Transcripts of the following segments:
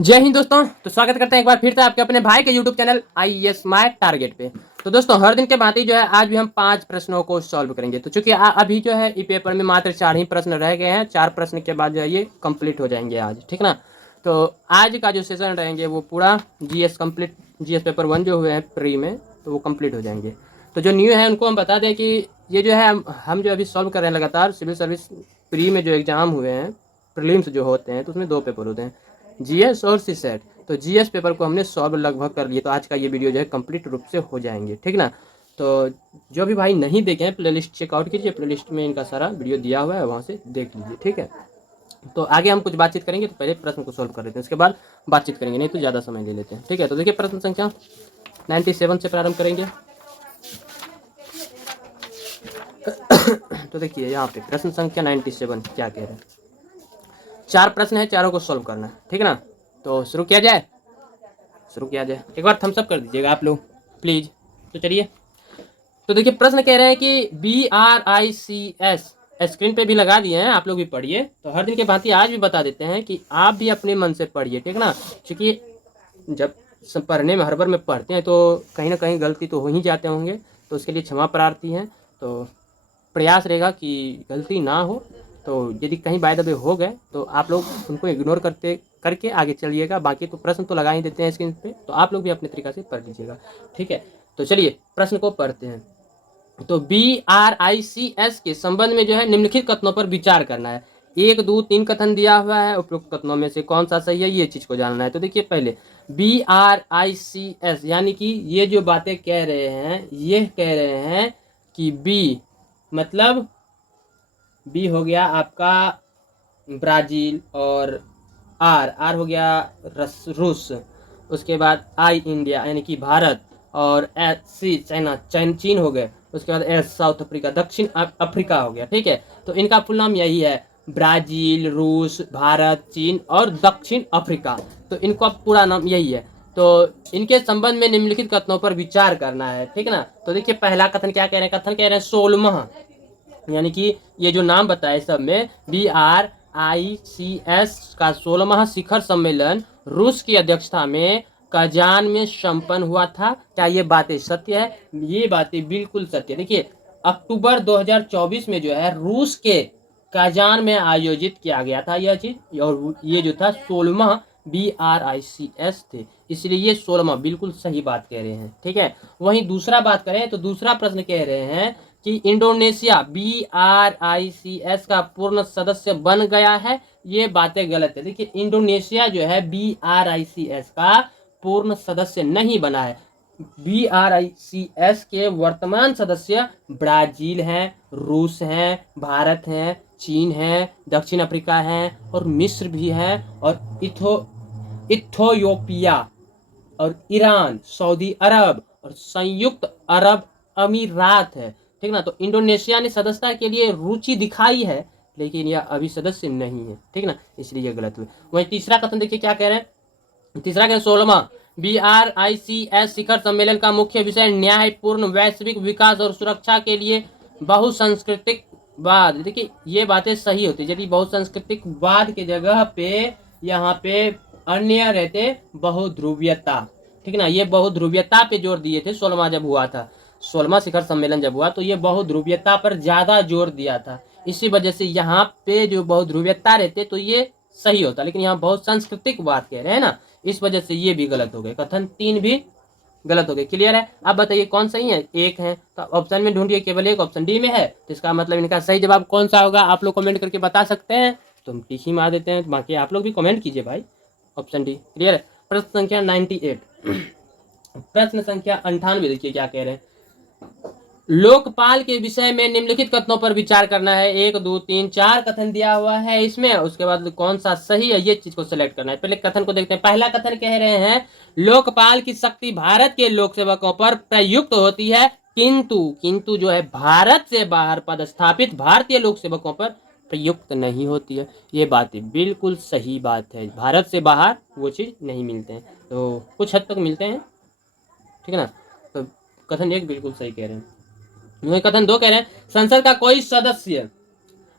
जय हिंद दोस्तों। तो स्वागत करते हैं एक बार फिर से आपके अपने भाई के YouTube channel IAS my target पे। तो दोस्तों हर दिन के भांति जो है आज भी हम 5 प्रश्नों को सॉल्व करेंगे। तो चूंकि अभी जो है ई पेपर में मात्र 4 ही प्रश्न रह गए हैं। 4 प्रश्न के बाद जो है ये कंप्लीट हो जाएंगे आज, ठीक ना। तो आज का जो सेशन रहेंगे वो पूरा GS कंप्लीट, GS पेपर 1 जो हुए हैं प्री में, तो वो कंप्लीट हो जाएंगे। तो जो न्यू है उनको हम बता दें कि ये जो है हम जो अभी सॉल्व कर रहे हैं लगातार सिविल सर्विस प्री में जो एग्ज़ाम हुए हैं, प्रीलिम्स जो होते हैं, तो उसमें 2 पेपर होते हैं, GS और CSET। तो GS पेपर को हमने सॉल्व लगभग कर लिए। तो आज का ये वीडियो जो है कंप्लीट रूप से हो जाएंगे, ठीक ना। तो जो भी भाई नहीं देखे हैं प्लेलिस्ट चेकआउट कीजिए, प्लेलिस्ट में इनका सारा वीडियो दिया हुआ है, वहाँ से देख लीजिए, ठीक है। तो आगे हम कुछ बातचीत करेंगे, तो पहले प्रश्न को सॉल्व कर लेते हैं, उसके बाद बातचीत करेंगे, नहीं तो ज़्यादा समय ले लेते हैं, ठीक है। तो देखिए प्रश्न संख्या 97 से प्रारंभ करेंगे। तो देखिए यहाँ पे प्रश्न संख्या 97 क्या कह रहे हैं। 4 प्रश्न है, चारों को सॉल्व करना है, ठीक ना। तो शुरू किया जाए, एक बार थम्स अप कर दीजिएगा आप लोग प्लीज। तो चलिए, तो देखिए प्रश्न कह रहे हैं कि BRICS, स्क्रीन पे भी लगा दिए हैं, आप लोग भी पढ़िए। तो हर दिन के भांति आज भी बता देते हैं कि आप भी अपने मन से पढ़िए, ठीक ना। क्योंकि जब पढ़ने में हड़बड़ में पढ़ते हैं तो कहीं ना कहीं गलती तो हो ही जाते होंगे, तो उसके लिए क्षमा प्रार्थी हैं। तो प्रयास रहेगा कि गलती ना हो। तो यदि कहीं बाय द वे हो गए तो आप लोग उनको इग्नोर करके आगे चलिएगा। बाकी तो प्रश्न तो लगा ही देते हैं स्क्रीन पे, तो आप लोग भी अपने तरीका से पढ़ लीजिएगा, ठीक है। तो चलिए प्रश्न को पढ़ते हैं। तो BRICS के संबंध में जो है निम्नलिखित कथनों पर विचार करना है। 1, 2, 3 कथन दिया हुआ है, उपयुक्त कथनों में से कौन सा सही है ये चीज को जानना है। तो देखिए पहले BRICS यानी कि ये जो बातें कह रहे हैं, ये कह रहे हैं कि मतलब बी हो गया आपका ब्राज़ील, और आर हो गया रूस, उसके बाद आई इंडिया यानी कि भारत, और सी चाइना चीन हो गए, उसके बाद एस साउथ अफ्रीका, दक्षिण अफ्रीका हो गया, ठीक है। तो इनका फुल नाम यही है, ब्राज़ील, रूस, भारत, चीन और दक्षिण अफ्रीका। तो इनका पूरा नाम यही है। तो इनके संबंध में निम्नलिखित कथनों पर विचार करना है, ठीक ना। तो देखिए पहला कथन क्या कह रहे हैं, कथन कह रहे हैं 16वां, यानी कि ये जो नाम बताए सब में BRICS का 16वां शिखर सम्मेलन रूस की अध्यक्षता में कजान में संपन्न हुआ था। क्या ये बातें सत्य है? ये बातें बिल्कुल सत्य है। देखिए अक्टूबर 2024 में जो है रूस के कजान में आयोजित किया गया था यह चीज, और ये जो था 16वां BRICS थे, इसलिए ये 16वां बिल्कुल सही बात कह रहे हैं, ठीक है। वहीं दूसरा बात करें तो दूसरा प्रश्न कह रहे हैं कि इंडोनेशिया BRICS का पूर्ण सदस्य बन गया है। ये बातें गलत है। देखिए इंडोनेशिया जो है BRICS का पूर्ण सदस्य नहीं बना है। BRICS के वर्तमान सदस्य ब्राजील हैं, रूस हैं, भारत हैं, चीन है, दक्षिण अफ्रीका है, और मिस्र भी है, और इथोपिया और ईरान, सऊदी अरब और संयुक्त अरब अमीरात है, ठीक ना। तो इंडोनेशिया ने सदस्यता के लिए रुचि दिखाई है, लेकिन यह अभी सदस्य नहीं है, ठीक ना, इसलिए यह गलत हुआ। वही तीसरा कथन देखिए क्या कह रहे हैं। तीसरा कह 16वां BRICS शिखर सम्मेलन का मुख्य विषय न्यायपूर्ण वैश्विक विकास और सुरक्षा के लिए बहुसांस्कृतिक वाद। देखिए ये बातें सही होती है यदि बहुसांस्कृतिक वाद के जगह पे यहाँ पे अन्य रहते बहुध्रुवीयता, ठीक ना। ये बहुध्रुवीयता पे जोर दिए थे 16वां जब हुआ था, 16वां शिखर सम्मेलन जब हुआ तो ये बहुध्रुवीयता पर ज्यादा जोर दिया था। इसी वजह से यहाँ पे जो बहुध्रुवीयता रहते तो ये सही होता, लेकिन यहाँ बहुत सांस्कृतिक बात कह रहे हैं ना, इस वजह से ये भी गलत हो गए। कथन 3 भी गलत हो गए। क्लियर है? अब बताइए कौन सही है। एक है तो ऑप्शन में ढूंढिए, केवल एक ऑप्शन डी में है, तो इसका मतलब इनका सही जवाब कौन सा होगा आप लोग कमेंट करके बता सकते हैं, तो हम टिक ही मार देते हैं। बाकी आप लोग भी कमेंट कीजिए भाई, ऑप्शन डी। क्लियर है? प्रश्न संख्या 98। प्रश्न संख्या 98 देखिए क्या कह रहे हैं। लोकपाल के विषय में निम्नलिखित कथनों पर विचार करना है। 1, 2, 3, 4 कथन दिया हुआ है इसमें, उसके बाद कौन सा सही है ये चीज को सिलेक्ट करना है। पहले कथन को देखते हैं। पहला कथन कह रहे हैं लोकपाल की शक्ति भारत के लोक सेवकों पर प्रयुक्त होती है, किंतु जो है भारत से बाहर पदस्थापित भारतीय लोक सेवकों पर प्रयुक्त नहीं होती है। ये बात बिल्कुल सही बात है। भारत से बाहर वो चीज नहीं मिलते हैं, तो कुछ हद तक मिलते हैं, ठीक है ना। तो कथन 1 बिल्कुल सही कह रहे हैं। वही कथन 2 कह रहे हैं संसद का कोई सदस्य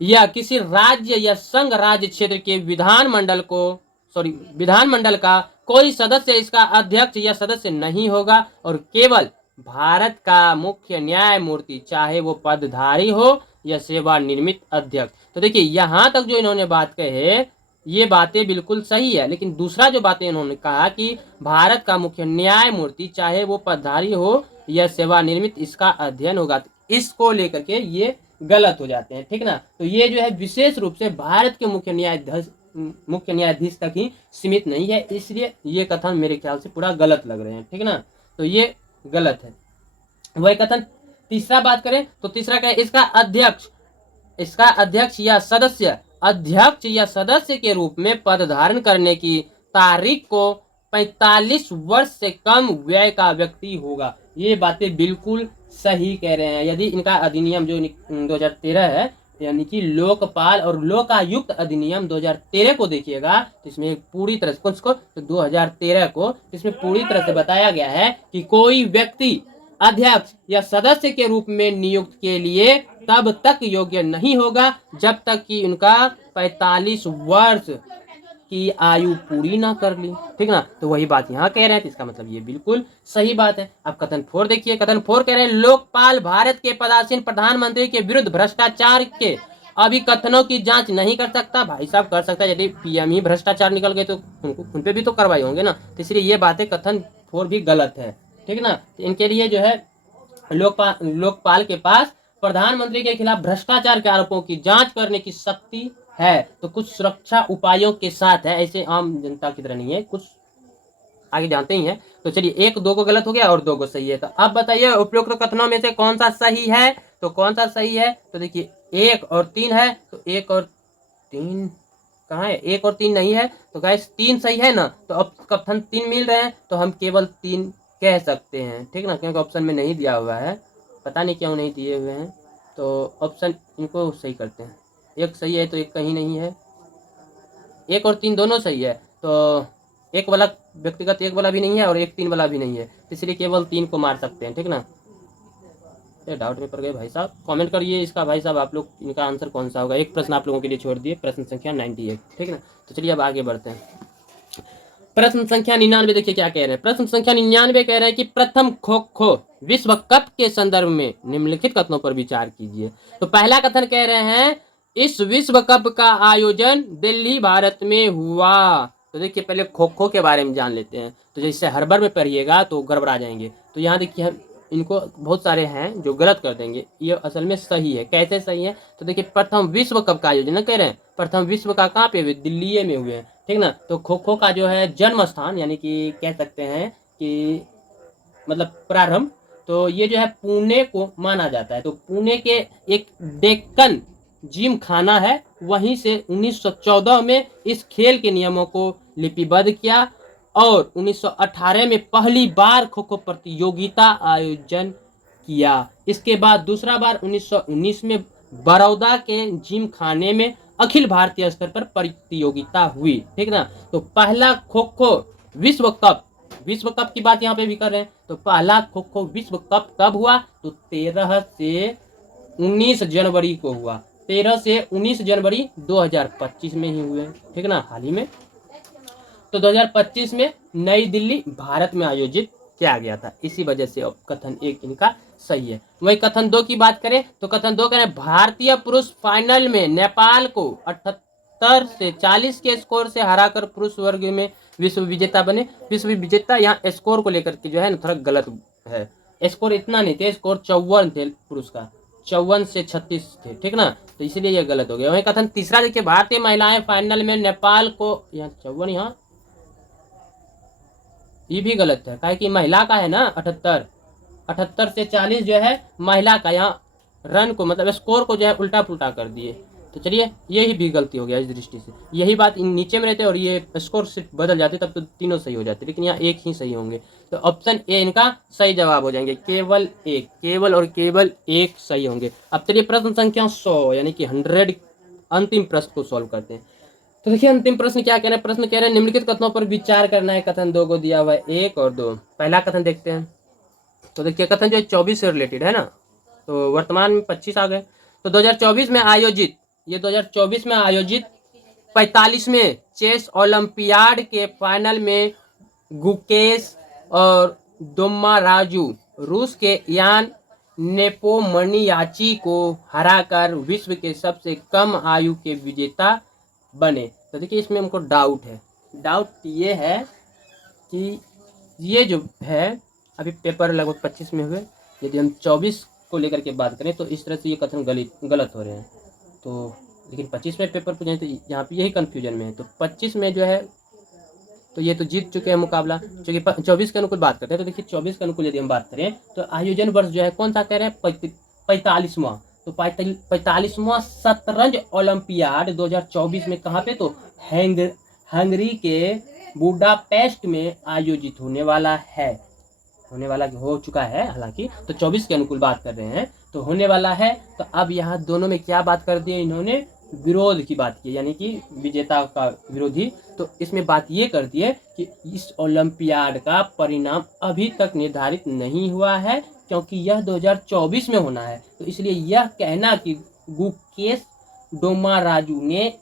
या किसी राज्य या संघ राज्य क्षेत्र के विधानमंडल को विधानमंडल का कोई सदस्य इसका अध्यक्ष या सदस्य नहीं होगा और केवल भारत का मुख्य न्यायमूर्ति, चाहे वो पदधारी हो या सेवानिवृत्त अध्यक्ष। तो देखिए यहाँ तक जो इन्होंने बात कहे ये बातें बिल्कुल सही है, लेकिन दूसरा जो बातें इन्होंने कहा कि भारत का मुख्य न्यायमूर्ति चाहे वो पदधारी हो या सेवानिवृत्त इसका अध्ययन होगा, तो इसको लेकर के ये गलत हो जाते हैं, ठीक ना। तो ये जो है विशेष रूप से भारत के मुख्य न्यायाधीश तक ही सीमित नहीं है, इसलिए ये कथन मेरे ख्याल से पूरा गलत लग रहे हैं, ठीक ना। तो ये गलत है। वही कथन तीसरा बात करें तो तीसरा क्या है, इसका अध्यक्ष या सदस्य के रूप में पद धारण करने की तारीख को 45 वर्ष से कम व्यय का व्यक्ति होगा। ये बातें बिल्कुल सही कह रहे हैं। यदि इनका अधिनियम जो 2013 है, यानी कि लोकपाल और लोकायुक्त अधिनियम 2013 को देखिएगा तो इसमें पूरी तरह से तो 2013 को इसमें पूरी तरह से बताया गया है कि कोई व्यक्ति अध्यक्ष या सदस्य के रूप में नियुक्त के लिए तब तक योग्य नहीं होगा जब तक कि उनका 45 वर्ष की आयु पूरी ना कर ली, ठीक ना। तो वही बात यहाँ कह रहे हैं, तो इसका मतलब ये बिल्कुल सही बात है। अब कथन 4 देखिए, कथन 4 कह रहे हैं लोकपाल भारत के पदासीन प्रधानमंत्री के विरुद्ध भ्रष्टाचार के अभिकथनों की जांच नहीं कर सकता। भाई साहब कर सकता है, यदि पीएम ही भ्रष्टाचार निकल गए तो उन पे भी तो कार्रवाई होंगे ना। तो इसलिए ये बातें कथन 4 भी गलत है, ठीक ना। इनके लिए जो है लोकपाल के पास प्रधानमंत्री के खिलाफ भ्रष्टाचार के आरोपों की जांच करने की शक्ति है, तो कुछ सुरक्षा उपायों के साथ है, ऐसे आम जनता की तरह नहीं है, कुछ आगे जानते ही हैं। तो चलिए 1 2 को गलत हो गया और 2 को सही है। तो अब बताइए उपरोक्त कथनों में से कौन सा सही है, तो कौन सा सही है। तो देखिए 1 और 3 है, तो 1 और 3 कहाँ है, 1 और 3 नहीं है, तो गाइस 3 सही है ना। तो अब कथन 3 मिल रहे हैं तो हम केवल 3 कह सकते हैं, ठीक ना, क्योंकि ऑप्शन में नहीं दिया हुआ है, पता नहीं क्यों नहीं दिए हुए हैं। तो ऑप्शन इनको सही करते हैं, 1 सही है तो 1 कहीं नहीं है, 1 और 3 दोनों सही है, तो 1 वाला व्यक्तिगत 1 वाला भी नहीं है और 1 3 वाला भी नहीं है, इसलिए केवल 3 को मार सकते हैं, ठीक ना। ये डाउट में पड़ गए भाई साहब, कमेंट करिए इसका भाई साहब आप लोग, इनका आंसर कौन सा होगा। एक प्रश्न आप लोगों के लिए छोड़ दिए, प्रश्न संख्या 98, ठीक ना। तो चलिए अब आगे बढ़ते हैं। प्रश्न संख्या 99 देखिए क्या कह रहे हैं। प्रश्न संख्या 99 कह रहे हैं कि प्रथम खो-खो विश्व कप के संदर्भ में निम्नलिखित कथनों पर विचार कीजिए। तो पहला कथन कह रहे हैं इस विश्व कप का आयोजन दिल्ली भारत में हुआ। तो देखिए पहले खो खो के बारे में जान लेते हैं, तो जैसे हड़बड़ में पढ़िएगा तो गड़बड़ा जाएंगे। तो यहाँ देखिए हम इनको बहुत सारे हैं जो गलत कर देंगे, ये असल में सही है। कैसे सही है, तो देखिए प्रथम विश्व कप का आयोजन कह रहे हैं, प्रथम विश्व का कहाँ पे हुए, दिल्ली में हुए हैं, ठीक ना। तो खो खो का जो है जन्म स्थान, यानी कि कह सकते हैं कि मतलब प्रारंभ, तो ये जो है पुणे को माना जाता है। तो पुणे के एक डेक्कन जिम खाना है, वहीं से 1914 में इस खेल के नियमों को लिपिबद्ध किया और 1918 में पहली बार खो खो प्रतियोगिता आयोजन किया। इसके बाद दूसरा बार 1919 में बड़ौदा के जिम खाने में अखिल भारतीय स्तर पर प्रतियोगिता हुई, ठीक ना। तो पहला खो खो विश्व कप की बात यहाँ पे भी कर रहे हैं। तो पहला खो खो विश्व कप कब हुआ, तो 13 से 19 जनवरी को हुआ, 13 से 19 जनवरी 2025 में ही हुए, ठीक ना, हाल ही में। तो 2025 में नई दिल्ली भारत में आयोजित किया गया था, इसी वजह से कथन 1 इनका सही है। वही कथन 2 की बात करें तो कथन 2 करें भारतीय पुरुष फाइनल में नेपाल को 78 से 40 के स्कोर से हराकर पुरुष वर्ग में विश्व विजेता बने। विश्व विजेता यहाँ स्कोर को लेकर के जो है ना थोड़ा गलत है, स्कोर इतना नहीं थे, स्कोर 54 थे पुरुष का, 54 से 36 थे, ठीक ना। तो इसलिए ये गलत हो गया। वही कथन तीसरा देखिए भारतीय महिलाएं फाइनल में नेपाल को, यहाँ 54, यहाँ ये भी गलत है, काहे कि महिला का है ना 78 से 40 जो है महिला का, यहाँ रन को मतलब स्कोर को जो है उल्टा पुल्टा कर दिए। तो चलिए यही भी गलती हो गया इस दृष्टि से, यही बात इन नीचे में रहते और ये स्कोर सिर्फ बदल जाते तब तो तीनों सही हो जाते, लेकिन यहाँ 1 ही सही होंगे। तो ऑप्शन ए इनका सही जवाब हो जाएंगे, केवल 1, केवल और केवल 1 सही होंगे। अब चलिए प्रश्न संख्या 100 यानी कि 100 अंतिम प्रश्न को सॉल्व करते हैं। तो देखिए अंतिम प्रश्न क्या कह रहे हैं, प्रश्न कह रहे हैं निम्नलिखित कथनों पर विचार करना है। कथन 2 को दिया हुआ है 1 और 2। पहला कथन देखते हैं। तो देखिए कथन जो 24 से रिलेटेड है ना, तो वर्तमान में 25 आ गए। तो 2024 में आयोजित, ये 2024 में आयोजित 45वें चेस ओलंपियाड के फाइनल में गुकेश और दोम्मा राजू रूस के यान नेपोमनियाची को हराकर विश्व के सबसे कम आयु के विजेता बने। तो देखिए इसमें हमको डाउट है, डाउट ये है कि ये जो है अभी पेपर लगभग 25 में हुए, यदि हम 24 को लेकर के बात करें तो इस तरह से ये कथन गलत हो रहे हैं। तो लेकिन 25 में पेपर पूछे तो यहाँ पे यही कन्फ्यूजन में है। तो 25 में जो है तो ये तो जीत चुके हैं मुकाबला, क्योंकि 24 के अनुकूल बात करते हैं। तो देखिए 24 के अनुकूल यदि हम बात करें तो आयोजन वर्ष जो है कौन सा कह रहे हैं, 45वां। तो 45वां शतरंज ओलंपियाड 2024 में कहाँ पे, तो हंगरी के बुडापेस्ट में आयोजित होने वाला है, होने वाला हो चुका है हालांकि। तो 24 के अनुकूल बात कर रहे हैं तो होने वाला है। तो अब यहाँ दोनों में क्या बात कर दी है इन्होंने, विरोध की बात की, यानी कि विजेता का विरोधी। तो इसमें बात ये कर दी है कि इस ओलंपियाड का परिणाम अभी तक निर्धारित नहीं हुआ है क्योंकि यह 2024 में होना है। तो इसलिए यह कहना कि गुकेश डोमाराजू ने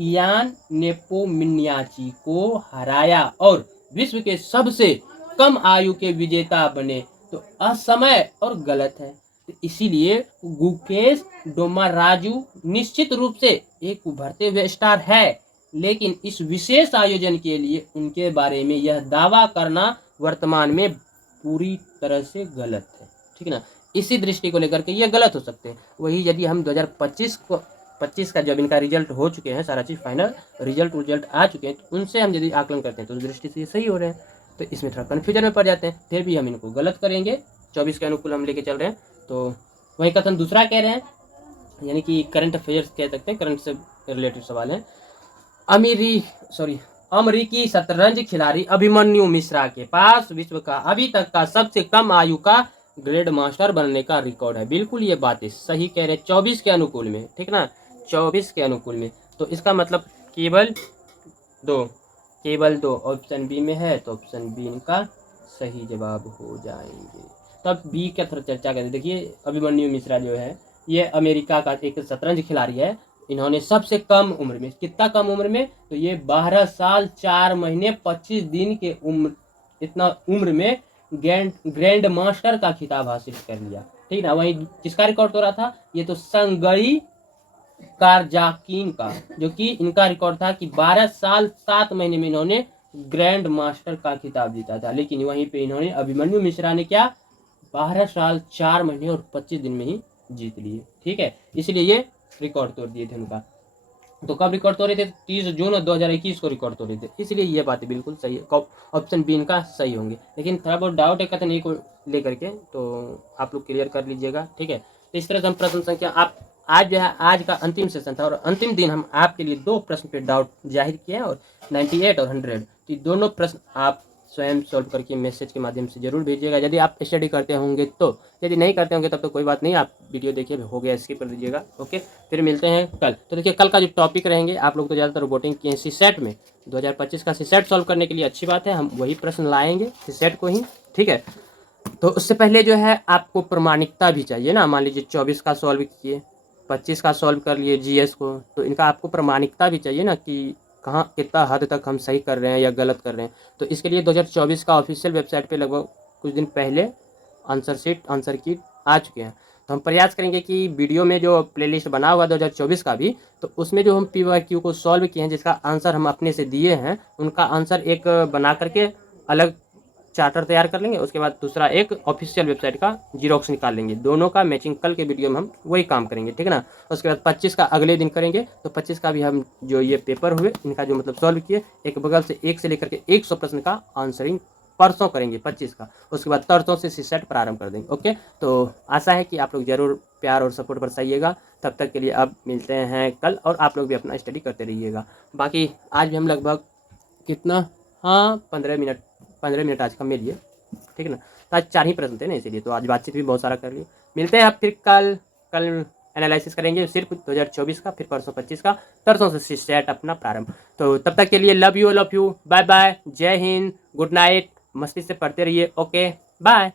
यान नेपोमनियाची को हराया और विश्व के सबसे कम आयु के विजेता बने तो असमय और गलत है। तो इसीलिए गुकेश डोमाराजू निश्चित रूप से एक उभरते हुए स्टार है, लेकिन इस विशेष आयोजन के लिए उनके बारे में यह दावा करना वर्तमान में पूरी तरह से गलत है, ठीक है ना। इसी दृष्टि को लेकर के ये गलत हो सकते हैं। वही यदि हम 2025 का जब इनका रिजल्ट हो चुके हैं, सारा चीज़ फाइनल रिजल्ट आ चुके हैं, तो उनसे हम यदि आकलन करते हैं तो उस दृष्टि से ये सही हो रहे हैं। तो इसमें थोड़ा कन्फ्यूजन में पड़ जाते हैं, फिर भी हम इनको गलत करेंगे। 24 के अनुकूल हम लेके चल रहे हैं। तो वही कथन दूसरा कह रहे हैं, यानी कि करंट अफेयर्स कह सकते हैं, करंट से रिलेटेड सवाल है। अमेरिकी शतरंज खिलाड़ी अभिमन्यु मिश्रा के पास विश्व का अभी तक का सबसे कम आयु का ग्रैंड मास्टर बनने का रिकॉर्ड है। बिल्कुल ये बातें सही कह रहे हैं 24 के अनुकूल में, ठीक ना, 24 के अनुकूल में। तो इसका मतलब केवल दो ऑप्शन बी में है, तो ऑप्शन बी इनका सही जवाब हो जाएंगे। तब बी का थोड़ा चर्चा करें। देखिए अभिमन्यु मिश्रा जो है ये अमेरिका का एक शतरंज खिलाड़ी है। इन्होंने सबसे कम उम्र में, कितना कम उम्र में, तो ये 12 साल 4 महीने 25 दिन के इतना उम्र में ग्रैंड मास्टर का खिताब हासिल कर लिया, ठीक ना। वहीं किसका रिकॉर्ड तोड़ा था, ये तो संगई कारजाकिन का, जो कि इनका रिकॉर्ड था कि 12 साल 7 महीने में इन्होंने ग्रैंड मास्टर का खिताब जीता था। लेकिन वहीं पे इन्होंने अभिमन्यु मिश्रा ने क्या 12 साल 4 महीने और 25 दिन में ही जीत लिए, ठीक है। इसलिए ये रिकॉर्ड तोड़ दिए थे उनका। तो कब रिकॉर्ड तोड़े थे, 30 जून 2021 को रिकॉर्ड तोड़े थे। इसलिए ये बातें बिल्कुल सही है, ऑप्शन बी इनका सही होंगे। लेकिन थोड़ा बहुत डाउट है कथन ए को लेकर के, तो आप लोग क्लियर कर लीजिएगा, ठीक है। तो इस तरह से हम प्रश्न संख्या आज जो है आज का अंतिम सेशन था और अंतिम दिन हम आपके लिए 2 प्रश्न पे डाउट जाहिर किए और 98 और 100 तो दोनों प्रश्न आप स्वयं सॉल्व करके मैसेज के माध्यम से जरूर भेजिएगा यदि आप स्टडी करते होंगे तो। यदि नहीं करते होंगे तब तो कोई बात नहीं, आप वीडियो देखिए, हो गया स्किप कर दीजिएगा, ओके। फिर मिलते हैं कल। तो देखिए कल का जो टॉपिक रहेंगे, आप लोग तो ज़्यादातर रोबोटिंग किए हैं सीसेट में, 2025 का सीसेट सॉल्व करने के लिए अच्छी बात है, हम वही प्रश्न लाएंगे सीसेट को ही, ठीक है। तो उससे पहले जो है आपको प्रमाणिकता भी चाहिए ना। मान लीजिए 24 का सॉल्व किए, 25 का सॉल्व कर लिए जीएस को, तो इनका आपको प्रमाणिकता भी चाहिए ना कि कहाँ कितना हद तक हम सही कर रहे हैं या गलत कर रहे हैं। तो इसके लिए 2024 का ऑफिशियल वेबसाइट पे लगभग कुछ दिन पहले आंसर की आ चुके हैं। तो हम प्रयास करेंगे कि वीडियो में जो प्लेलिस्ट बना हुआ 2024 का भी, तो उसमें जो हम PYQ को सॉल्व किए हैं जिसका आंसर हम अपने से दिए हैं, उनका आंसर एक बना करके अलग चार्टर तैयार कर लेंगे। उसके बाद दूसरा एक ऑफिशियल वेबसाइट का जीरोक्स निकाल लेंगे। दोनों का मैचिंग कल के वीडियो में हम वही काम करेंगे, ठीक है ना। उसके बाद 25 का अगले दिन करेंगे। तो 25 का भी हम जो ये पेपर हुए इनका जो मतलब सॉल्व किए, एक बगल से 1 से लेकर के 100 प्रश्न का आंसरिंग परसों करेंगे 25 का। उसके बाद तरसों से सीसेट प्रारंभ कर देंगे, ओके। तो आशा है कि आप लोग जरूर प्यार और सपोर्ट बरसाइएगा। तब तक के लिए अब मिलते हैं कल और आप लोग भी अपना स्टडी करते रहिएगा। बाकी आज भी हम लगभग कितना 15 मिनट आज का मिल लिए, ठीक है ना। तो आज 4 ही प्रश्न थे ना, इसीलिए तो आज बातचीत भी बहुत सारा कर लिए। मिलते हैं अब फिर कल एनालिसिस करेंगे सिर्फ 2024 का, फिर परसों 25 का, तरसों से सीसेट अपना प्रारंभ। तो तब तक के लिए लव यू, बाय बाय, जय हिंद, गुड नाइट, मस्ती से पढ़ते रहिए, ओके बाय।